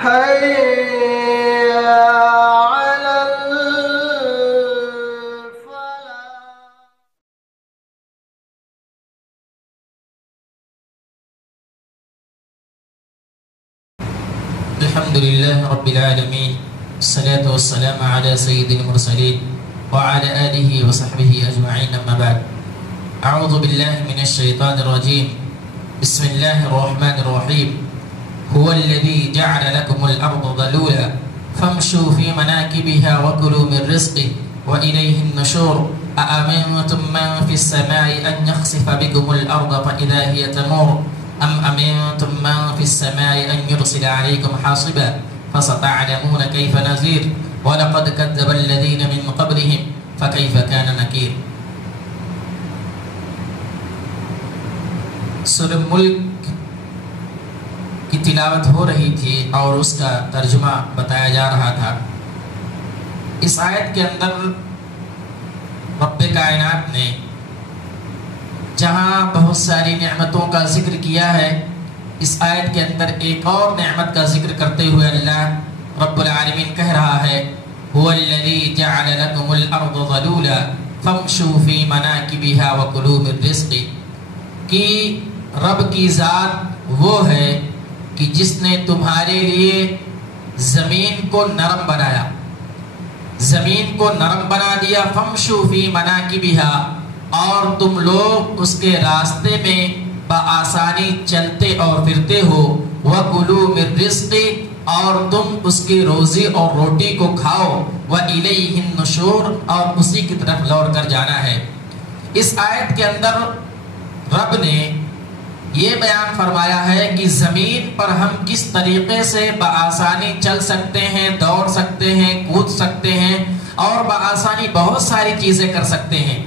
حي على الحمد لله رب العالمين، الصلاة والسلام على سيد المرسلين وعلى آله وصحبه أجمعين، أما بعد. أعوذ بالله من الشيطان الرجيم. بسم الله الرحمن الرحيم. هو الذي جعل لكم الأرض ذلولا فامشوا في مناكبها وكلوا من رزقه وإليه النشور. أأمنتم من في السماء أن يخسف بكم الأرض فإذا هي تمور أم أمنتم من في السماء أن يرسل عليكم حاصبا فستعلمون كيف نذير ولقد كذب الذين من قبلهم فكيف كان نكير. سورہ ملک کی تلاوت ہو رہی تھی اور اس کا ترجمہ بتایا جا رہا تھا. اس آیت کے اندر رب کائنات نے جہاں بہت ساری نعمتوں کا ذکر کیا ہے، اس آیت کے اندر ایک اور نعمت کا ذکر کرتے ہوئے اللہ رب العالمین کہہ رہا ہے هو الذی جعل لکم الارض ذلولا فامشوا فی مناکبها وکلوا من رزقه، کہ رب کی ذات وہ ہے کہ جس نے تمہارے لیے زمین کو نرم بنایا، زمین کو نرم بنا دیا. فامشوا فی مناکبها، اور تم لوگ اس کے راستے میں بآسانی چلتے اور پھرتے ہو. وَكُلُوا مِن رِزْقِهِ، اور تم اس کی روزی اور روٹی کو کھاؤ. وَإِلَيْهِ النُّشُورُ، اور اسی کی طرف لوٹ کر جانا ہے. اس آیت کے اندر رب نے یہ بیان فرمایا ہے کہ زمین پر ہم کس طریقے سے بآسانی چل سکتے ہیں، دوڑ سکتے ہیں، کود سکتے ہیں اور بآسانی بہت ساری چیزیں کر سکتے ہیں.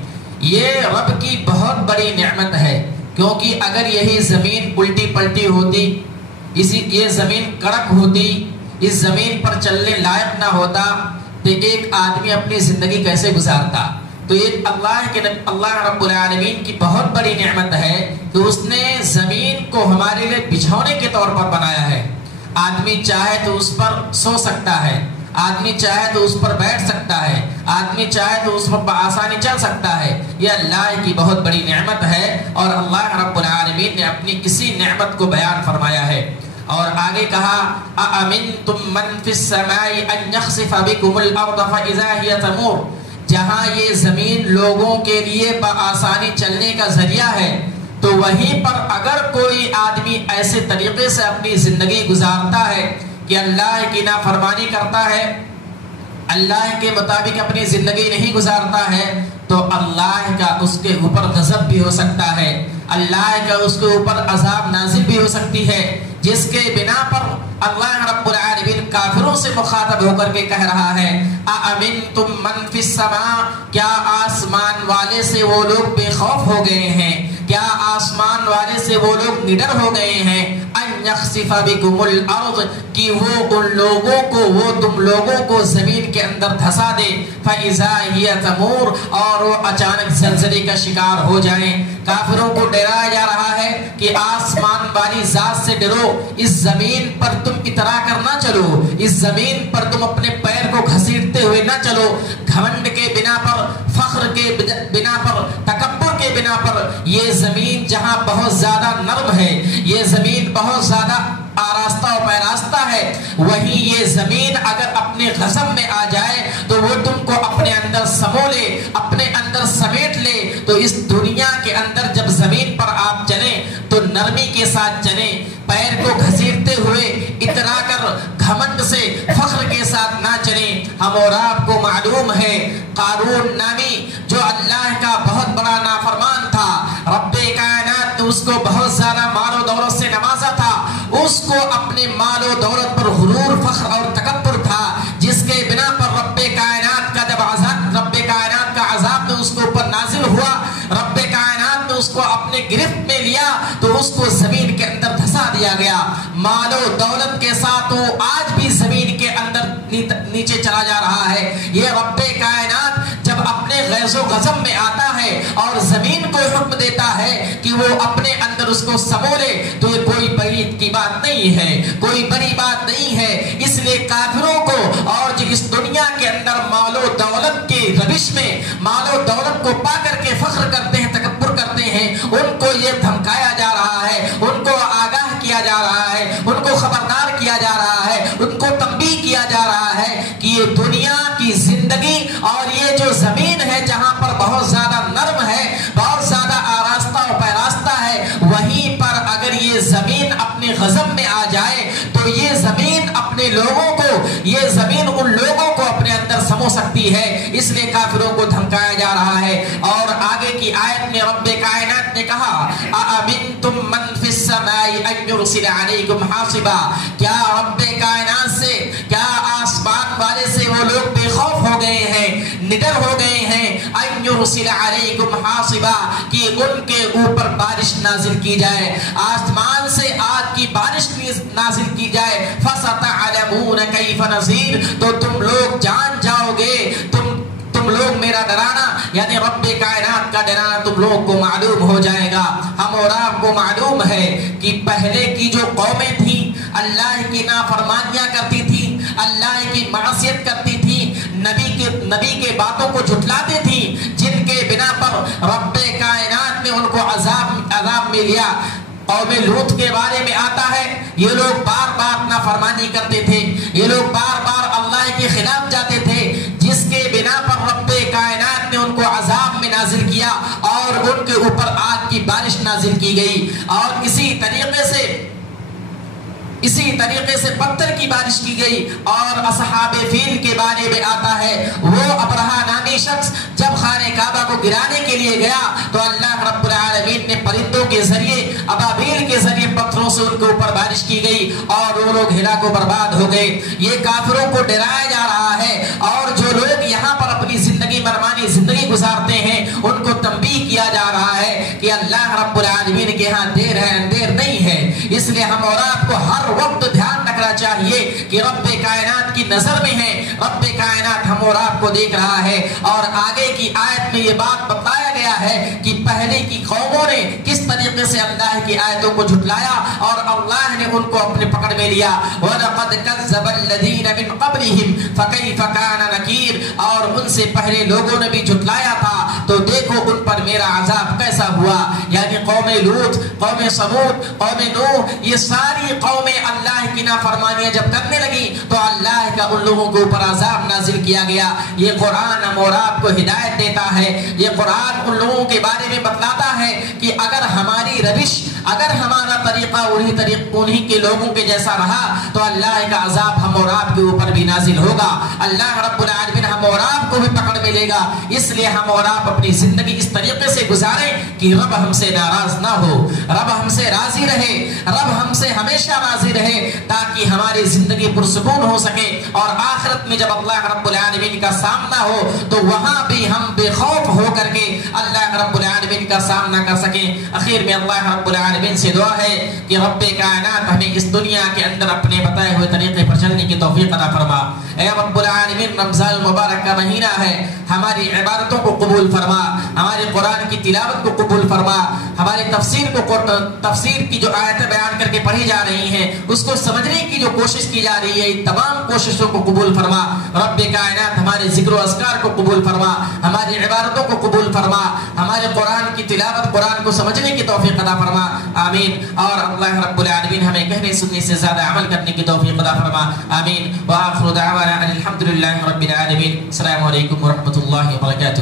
یہ رب کی بہت بڑی نعمت ہے، کیونکہ اگر یہی زمین الٹی پلٹی ہوتی، یہ زمین کڑک ہوتی، اس زمین پر چلنے لائق نہ ہوتا تو ایک آدمی اپنی زندگی کیسے گزارتا؟ تو یہ اللہ رب العالمین کی بہت بڑی نعمت ہے کہ اس نے زمین کو ہمارے لیے بچھونے کے طور پر بنایا ہے. آدمی چاہے تو اس پر سو سکتا ہے، آدمی چاہے تو اس پر بیٹھ سکتا ہے، آدمی چاہے تو اس پر بآسانی چل سکتا ہے. یہ اللہ کی بہت بڑی نعمت ہے اور اللہ رب العالمین نے اپنی اسی نعمت کو بیان فرمایا ہے. اور آگے کہا أَأَمِنْتُمْ مَنْ فِي السَّمَاءِ أَنْ يَخْسِفَ بِكُمُ الْأَرْضَ فَإِذَا هِيَ تَمُورُ، جہاں یہ زمین لوگوں کے لیے بآسانی چلنے کا ذریعہ ہے، تو وہیں پر اگر کوئی آدمی ایسے طریقے سے اپنی زندگی گزارتا ہے کہ اللہ کی نافرمانی کرتا ہے، اللہ کے مطابق اپنی زندگی نہیں گزارتا ہے، تو اللہ کا اس کے اوپر غضب بھی ہو سکتا ہے، اللہ کا اس کے اوپر عذاب نازل بھی ہو سکتی ہے، جس کے بنا پر اللہ رب العالمین کافروں سے مخاطب ہو کر کے کہہ رہا ہے أَأَمِنْتُمْ مَنْ فِي السَّمَاءِ، کیا آسمان والے سے وہ لوگ بے خوف ہو گئے ہیں، کیا آسمان والے سے وہ لوگ نڈر ہو گئے ہیں أَنْ يَخْسِفَ بِكُمُ الْأَرْضِ، کہ وہ ان لوگوں کو، وہ تم لوگوں کو زمین کے اندر دھسا دے. فَإِذَا هِيَ تَمُورُ، اور وہ اچانک زلزلے کا شکار ہو جائیں. کافروں کو ڈرایا جا رہا ہے کہ آسمان والی ذات سے ڈرو، اس زمین پر تم اترا کر نہ چلو، اس زمین پر تم اپنے پیر کو گھسیٹتے ہوئے نہ چلو. گھمنڈ کے بنا پر، فخر کے بنا پر، تکبر کے بنا پر یہ زمین جہاں بہت زیادہ نرم ہے، یہ زمین بہت زیادہ آراستہ و پیراستہ ہے، وہیں یہ زمین اگر اپنے غضب میں آ جائے تو وہ تم کو اپنے اندر سمو لے، اپنے اندر سمیٹ لے. تو اس دنیا کے اندر جب زمین پر آپ چلیں تو نرمی کے ساتھ چلیں، پیر کو گھسیٹتے ہوئے اترا کر گھمنڈ سے، فخر کے ساتھ نہ چلیں. ہم اور آپ کو معلوم ہے قارون نامی جو اللہ کا بہت بڑا نافرمان تھا، رب کائنات نے اس کو بہت زیادہ مال و دولت سے نوازا تھا، اس کو اپنے مال و دولت پر غرور، فخر اور تکبر تھا، جس کے بنا پر رب کائنات کا جب رب کائنات کا عذاب نے اس کو اوپر نازل ہوا، رب کائنات نے اس کو اپنے گرفت میں لیا تو اس کو زمین کے اندر دھسا دیا گیا. مال و دولت کے ساتھ وہ آج بھی زمین کے اندر نیچے چلا جا رہا ہے. یہ رب کائنات جب اپنے غیظ و غضب میں آتا ہے اور زمین کو حکم دیتا ہے کہ وہ اپنے اندر اس کو سمولے، تو یہ کوئی بعید کی بات نہیں ہے، کوئی بڑی بات نہیں ہے۔ اس لیے کافروں کو اور جو اس دنیا کے اندر مال و دولت کے روش میں مال و دولت کو پا کر کے فخر کرتے ہیں، تکبر کرتے ہیں، ان کو یہ دھمکایا جا رہا ہے، ان کو آگاہ کیا جا رہا ہے، ان کو خبردار کیا جا رہا ہے، ان کو تنبیہ کیا جا رہا ہے کہ یہ دنیا کی زندگی اور یہ جو زمین ہے جہاں پر بہت زیادہ نرم ہے، بہت زیادہ آراستہ و پیراستہ ہے، وہیں پر اگر یہ زمین اپنے غضب میں آ جائے تو یہ زمین اپنے لوگوں کو، یہ زمین ان لوگوں کو اپنے اندر سمو سکتی ہے۔ اس لیے کافروں کو دھمکایا جا رہا ہے۔ اور آگے کی آیت میں رب کائنات نے کہا اَأَمِنْتُم مَّن فِي السَّمَاءِ أَن يُرْسِلَ عَلَيْكُمْ حَاصِبًا، کیا رب کائنات سے، کیا آسمان والے سے وہ لوگ بے خوف ہو گئے ہیں، نڈر ہو گئے ہیں، أَن يُرْسِلَ عَلَيْكُمْ حَاصِبًا، کہ ان کے اوپر بارش نازل کی جائے، آسمان سے آگ کی بارش نازل کی جائے، فَسَتَعْلَمُونَ كَيْفَ نَذِيرٌ، تو تم لوگ جان جاؤ گے، تم لوگ میرا ڈرانا یعنی رب کائنات کا ڈرانا تم لوگ کو معلوم ہو جائے گا۔ ہم اور آپ کو معلوم ہے کہ پہلے کی جو قومیں تھیں اللہ کی نافرمانیاں کرتی تھیں، اللہ کی معصیت کرتی تھیں، نبی کے باتوں کو جھٹلاتی تھیں، جن کے بنا پر رب کائنات نے ان کو عذاب میں لیا۔ قوم لوط کے بارے میں آتا ہے یہ لوگ بار بار نافرمانی کرتے تھے، یہ لوگ بار بار اللہ کے خلاف جاتے تھے، جس کے بنا پر رب کائنات نے ان کو عذاب میں نازل کیا اور ان کے اوپر آگ کی بارش نازل کی گئی۔ اور اسی طریقے سے پتھر کی بارش کی گئی۔ اور اصحاب فیل کے بارے میں آتا ہے وہ ابرہہ نامی شخص جب خانہ کعبہ کو گرانے کے لیے گیا تو اللہ رب العالمین نے پرندوں کے ذریعے، ابابیل کے ذریعے پتھروں سے ان کے اوپر بارش کی گئی اور وہ لوگ ہلاک و برباد ہو گئے۔ یہ کافروں کو ڈرایا جا رہا ہے اور جو لوگ یہاں پر اپنی زندگی مرمانی زندگی گزارتے ہیں ان کو تنبیہ کیا جا رہا ہے کہ اللہ رب العالمین کے ہاں دیر ہے اندیر نہیں ہے۔ اس لیے ہم اور آپ کو ہر وقت دھیان رکھنا چاہیے کہ رب کائنات کی نظر میں ہے، رب کائنات ہم اور آپ کو دیکھ رہا ہے۔ اور آگے کی آیت میں یہ بات بتایا گیا ہے کہ پہلے کی قوموں نے کس طریقے سے اللہ کی آیتوں کو جھٹلایا اور اللہ نے ان کو اپنے پکڑ میں لیا۔ وَلَقَدْ كَذَّبَ الَّذِينَ مِن قَبْلِهِمْ فَكَيْفَ كَانَ نَكِيرٌ، اور ان سے پہلے لوگوں نے بھی جھٹلایا تھا تو دیکھو ان پر میرا عذاب کیسا ہوا۔ یعنی قوم لوط، قوم سمود، قوم نوح، یہ ساری قومیں اللہ کی نافرمانیاں جب کرنے لگی تو اللہ کا ان لوگوں کے اوپر عذاب نازل کیا گیا۔ یہ قرآن ہم اور آپ کو ہدایت دیتا ہے، یہ قرآن ان لوگوں کے بارے میں بتلاتا ہے کہ اگر ہماری روش، اگر ہمارا طریقہ انہی کے لوگوں کے جیسا رہا تو اللہ کا عذاب ہم اور آپ کے اوپر بھی نازل ہوگا، اللہ رب العالمین ہم اور آپ کو بھی پکڑ میں لے گا۔ اس لیے ہم اور آپ اپنی زندگی اس طریقے سے گزاریں کہ رب ہم سے ناراض نہ ہو، رب ہم سے راضی رہے، رب ہم سے ہمیشہ راضی رہے، تاکہ ہماری زندگی پرسکون ہو سکے اور آخرت میں جب اللہ رب العالمین کا سامنا ہو تو وہاں بھی ہم بے خوف ہو کر کے اللہ رب العالمین کا سامنا کر سکیں۔ اخیر میں اللہ رب العالمین سے دعا ہے کہ رب کائنات ہمیں اس دنیا کے اندر اپنے بتائے ہوئے طریقے پر چلنے کی توفیق عطا فرما۔ اے رب العالمین رمضان المبارک کا مہینہ ہے، ہماری عبادتوں کو قبول فرما، ہمارے قرآن کی تلاوت کو قبول فرما، ہمارے تفسیر کی جو آیتیں بیان کر کے پڑھی جا رہی ہیں اس کو سمجھنے کی جو کوشش کی جا رہی ہے ان تمام کوششوں کو قبول فرما۔ رب کائنات ہمارے ذکر و اذکار کو قبول فرما، ہماری عبادتوں کو قبول فرما، ہمارے قرآن کی تلاوت، قرآن کو سمجھنے کی توفیق عطا فرما، آمین۔ اور اللہ رب العالمین ہمیں کہنے سننے سے زیادہ عمل کرنے کی توفیق عطا فرما، آمین۔ وآخر دعوانا ان الحمد للہ رب العالمین۔ السلام علیکم ورحمۃ اللہ وبرکاتہ۔